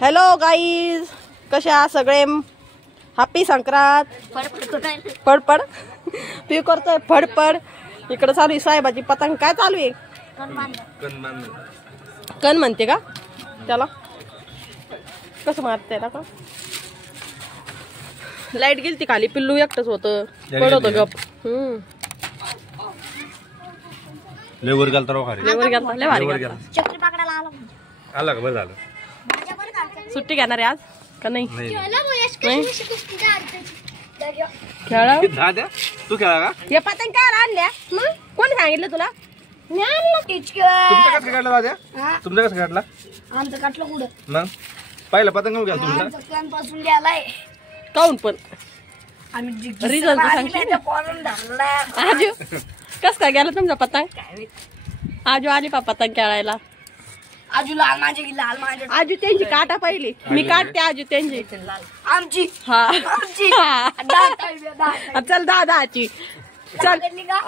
Hello guys, कसे आहात सगळे? हॅपी संक्रांत. फडफड पी करतोय फडफड. इकडे चालू आहे साहेबाची पतंग. काय चालू आहे? कण म्हणते का त्याला? कसं मारते का? लाईट गेली ती खाली. पिल्लू एकटच होतं, पडत गप. लेवर गेलता राव खाली. लेवर गेलता, लय भारी गेलता. चक्री पकडायला आला का? बरं झालं. सुट्टी घेणार आहे आज का नाही? खेळा दादा, तू खेळा का? या पतंग काय आणल्या? कोण सांगितलं तुला? तुमचं कसं काढलं दादा? तुमचं कसं काढला? आमचं काटलं कुठं? मग पहिला पतंग घेऊन गेला तुमचा? पासून गेलाय काऊन पण आम्ही रिझल्ट सांगते. आजू कस काय गेला तुमचा पतंग? आजू आली पा पतंग खेळायला. आजू लाल माझे लाल माझे आजू त्यांची काटा पहिली. मी काढते आजू त्यांची. आमची हा आमची चल दादाची. चल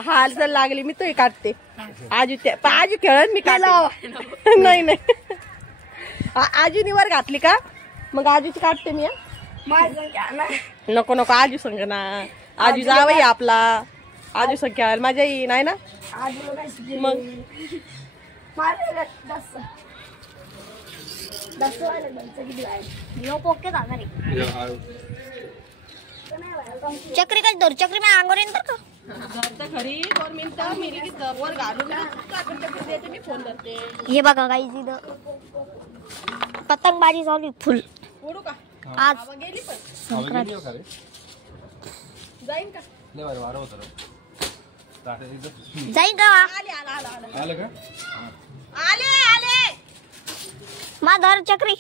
हा चल लागली. मी तोही काढते. आजू आजू खेळत मी काढते. नाही नाही आजू निवर घातली का मग आजूची काढते मी. नको नको आजू संग ना. आजू जावई आपला. आजू संग खेळायला माझ्या येई नाही ना. मग चक्री कधी धर चक्री मी अंगोर येईन तर का घरी 2 मिनिटं मी वर घालून मी फोन करते. हे बघा काही तिथं पतंगबाजी चालू फुल. उडू का आज गेली पण संक्रांत जाईन का? जाईन का आले आला आला आला आलं का? आले आले. मा धर चक्री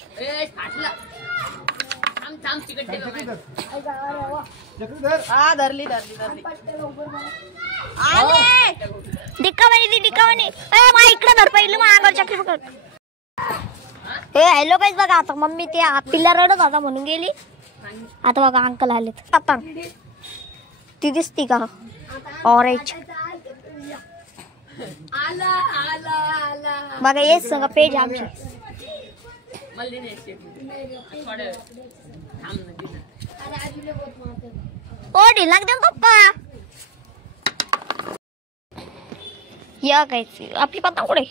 हा धरली धरली धरली. आले डिक्कावानी मा इकडे धर पहिलं मग अंगावर चक्री पकड. हे हॅलो काहीच बघा आता मम्मी ते पिल्ला रडत होता म्हणून गेली. आता बघा अंकल आलेत. पतंग ती दिसती का? ऑरेंज बघा हेच सगळं पेज आमची. ओ ढिला दे पप्पा. या काय आपली पतंग कुठे?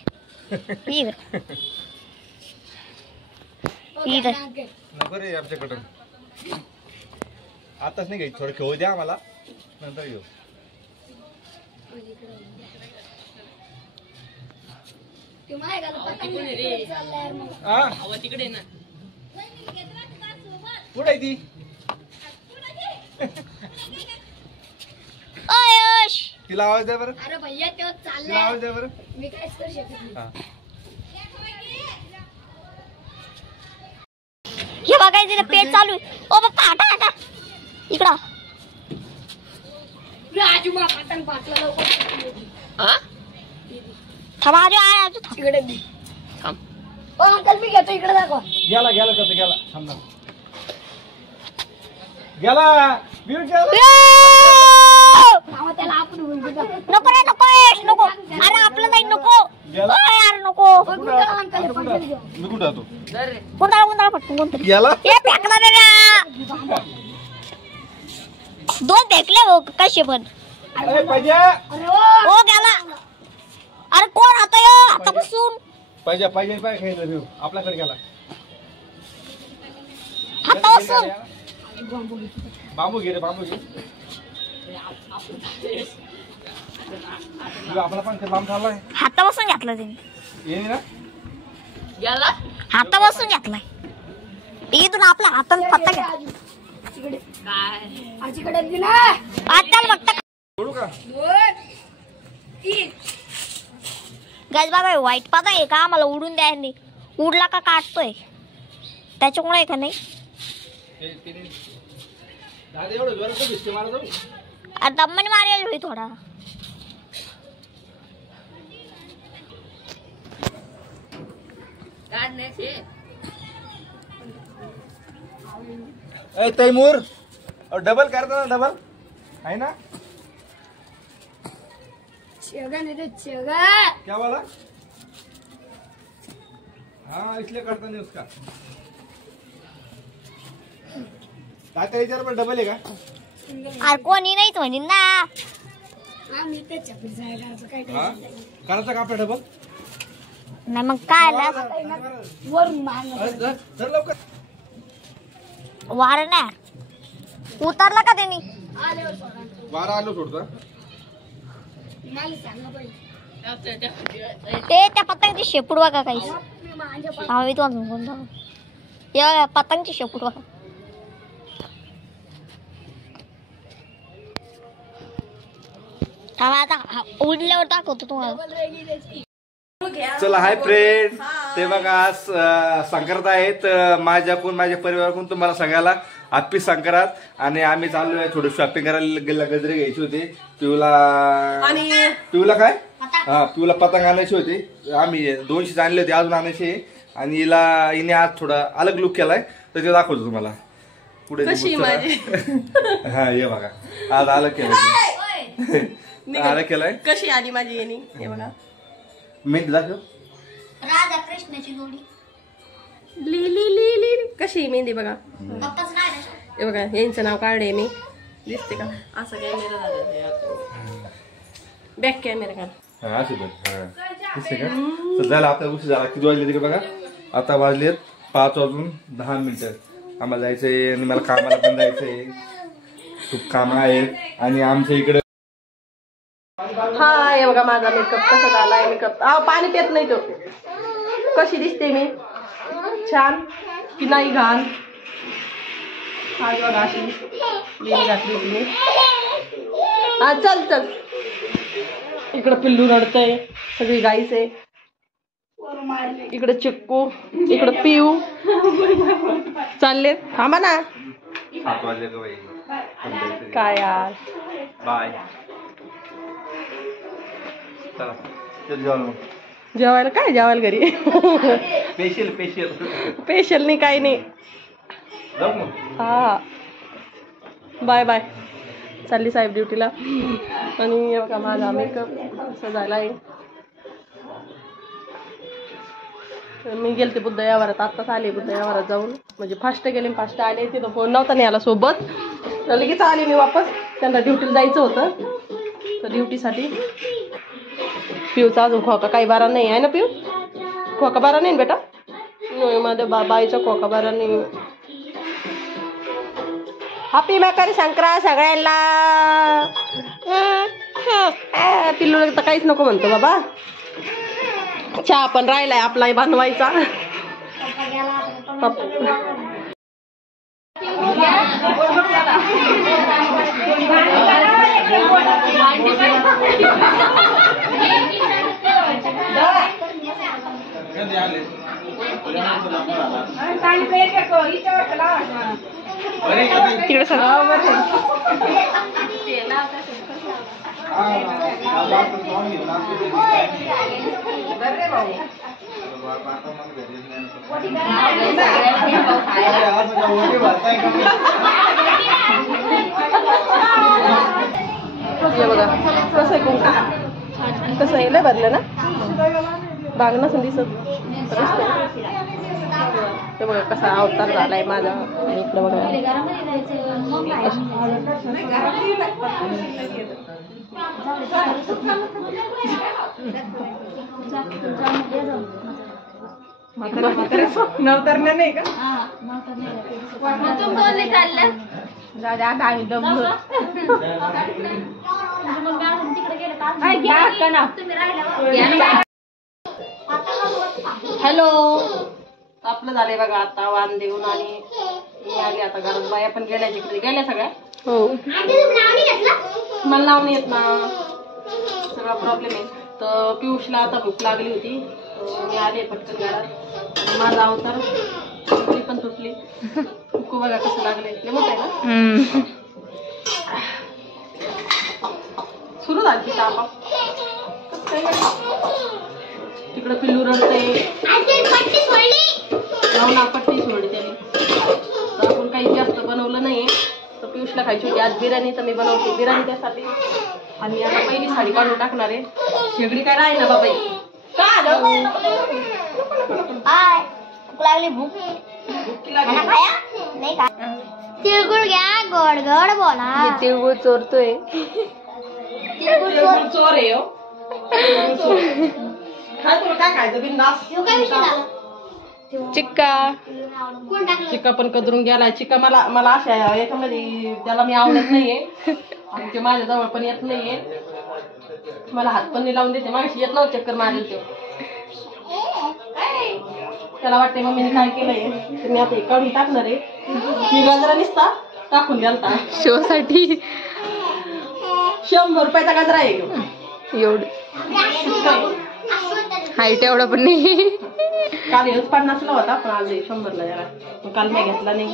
नको रे आमच्याकडं. आताच नाही घ्यायची. थोडं खेळू द्या आम्हाला, नंतर घेऊ. कुठे ती? तिला आवाज द्या बरं. अरे भैया तेव्हा तिला आवाज द्या बरं. मी काहीच करू शकत नाही. हे बघाय तिथे पेट चालू आहे. ओ पप्पा हटा हटा इकडं. थांबा आजू तिकडे थांब. ओ अंकल मी घेतो इकडे दाखवा. गेला गेला त्याचा गेला. थांब ना. गेला बिल गेला. त्याला आपण नको रे नको नको. अरे आपलं जाईल नको. यार नको. मी कुठं जातो? कोणता कोणता पटकन कोणता गेला. हे फेकला रे. 2 फेकले हो कसे पण. अरे पाहिजे ओ गेला. अरे कोण आता यो आता बसून पाहिजे पाहिजे पाहिजे खायला देऊ. आपल्याकडे गेला. आता बसून बांबू घे रे बांबू घे. आपला पण लांब झालाय. हाता बसून घेतला त्यांनी. ये ना गेला. हाता बसून घेतलाय. इथून आपल्या हाताने पत्ता घ्या. आता फक्त सोडू का? गाइस बघा व्हाईट पता आहे का? आम्हाला उडून द्यायला. उडला का काटतोय त्याच्यामुळे आहे का नाही. दादा एवढं जोरात दिसते मला जाऊ. दम्मने मारेल होई थोडा. तैमूर और डबल करता ना डबल है ना. क्या वाला? हाँ इसलिए करता नहीं उसका. तात्या विचार पण डबल आहे का? अरे कोणी नाहीच म्हणेन ना. हा? करायचं का आपला डबल? नाही मग काय आलं? चल लवकर. वार ना उतरला का त्यांनी? वारा आलो सोडतो. ते त्या पतंगची शेपूट बघा काही. हा मी तुम्हाला सांगून या पतंगची शेपूट बघा. आता उडल्यावर दाखवतो तुम्हाला. चला हाय फ्रेंड, ते बघा आज संक्रांत आहे. तर माझ्याकडून माझ्या परिवाराकडून तुम्हाला सगळ्याला हॅपी संक्रांत. आणि आम्ही चाललोय थोडी शॉपिंग करायला. गेला गजरे घ्यायची होती पिऊला काय हा पिऊला पतंग आणायची होती. आम्ही 200 आणले होते, अजून आणायचे. आणि हिने आज थोडा अलग लुक केलाय तर ते दाखवतो तुम्हाला पुढे. हा हे बघा आज अलग केलाय. अलग केलाय. कशी आली माझी येणी हे बघा. मेहंदी दाखव. राधा कृष्णाची जोडी. ली कशी मेहंदी बघा. हे बघा यांचं नाव काढले मी. दिसते का असं कॅमेरा बॅक कॅमेरा का असं दिसते का. तर झालं आता उशीर झाला. किती वाजले तिकडे बघा. आता वाजलेत 5:10. आम्हाला जायचंय आणि मला कामाला पण जायचंय. खूप काम आहेत. आणि आमच्या इकडे हा हे बघा माझा मेकअप कसा झालाय. मेकअप पाणी पेत नाही तो. कशी दिसते मी छान की नाही घाण. आज बघा अशी लेणी घातली होती मी. हा चल चल. इकडं पिल्लू रडतय. सगळी गाईच आहे. इकडे चिक्कू इकडं पिऊ चालले. थांबा ना 7 वाजले का बाई. काय यार. बाय. जेवायला काय जेवायला घरी. स्पेशल स्पेशल नाही काही नाही. हा बाय बाय. चालली साहेब ड्युटीला. आणि बघा माझा मेकअप असं झालाय. मी गेलते बुद्ध यावरात. आत्ताच आले बुद्ध यावरात जाऊन. म्हणजे फास्ट गेले फास्ट आले. तिथं फोन नव्हता नाही आला सोबत. तर लगेच आले मी वापस. त्यांना ड्युटीला जायचं होतं. तर ड्युटीसाठी पिऊचा अजून खोका काही बारा नाही आहे ना. पिऊ खोका बारा नाही बेटा. माझ्या बाईचा खोका बारा नाही. हॅपी मकर संक्रांत सगळ्यांना. पिल्लू तर काहीच नको म्हणतो बाबा. चहा पण राहिलाय आपला बनवायचा. तिकडे सर बघा कसं आहे कुंकू. कसं आहे लय भरलं ना. बाग नसून दिसत. ते बघा कसा अवतार झालाय माझा. इकडे बघा नवतरण्या नाही का. दमलो. हॅलो. आपलं झालंय बघा आता वाण देऊन. आणि मी आले आता घरात. बाया पण गेल्या तिकडे गेल्या सगळ्या. हो मला नाव नाही येत ना. सगळा प्रॉब्लेम आहे. तर पियुषला आता भूक लागली होती. मी आले पटकन घरात. माझा अवतार ती पण तुटली. कुकू बघा कसं लागले. मोठं आहे ना. सुरू झाली तापा. तिकडं पिल्लू रडतंय. लावून पट्टी सोडली त्याने. तर आपण काही जास्त बनवलं नाही. तर पियुषला खायची होती आज बिर्याणी. तर मी बनवते बिर्याणी त्यासाठी. आणि आता पहिली साडी काढून टाकणार आहे. शेगडी काय राही ना बाबाई. काय लागली भूक. खाना खाया नाही खा तिळगुळ घ्या गोड गोड बोला तिळगुळ चोरतोय तिळगुळ चोर आहे हो. काय तुला काय खायचं बिंदास काय विषय चिक्का कोण टाकलं चिक्का पण कदरून गेलाय चिक्का मला अशा याच्यामध्ये त्याला मी आवडत नाहीये आणि ते माझ्या जवळ पण येत नाहीये मला हात पण नाही लावून देते मागाशी येत नव्हतं चक्कर मारेल ते त्याला वाटते मम्मीने काय केलंय तर मी आता काढून टाकणार आहे मी गजरा निसता टाकून द्यालता शो साठी 100 रुपयाचा गजरा आहे एवढं हाईट एवढा पण नाही काल हेच 50ला होता पण आज 100ला जरा काल मी घेतला नाही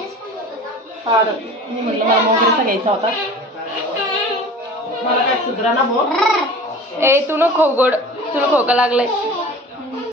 मी म्हटलं मला मोगऱ्याचा घ्यायचा होता मला काय सुधरा ना भाऊ ए तू नको गोड तुला खोका लागलाय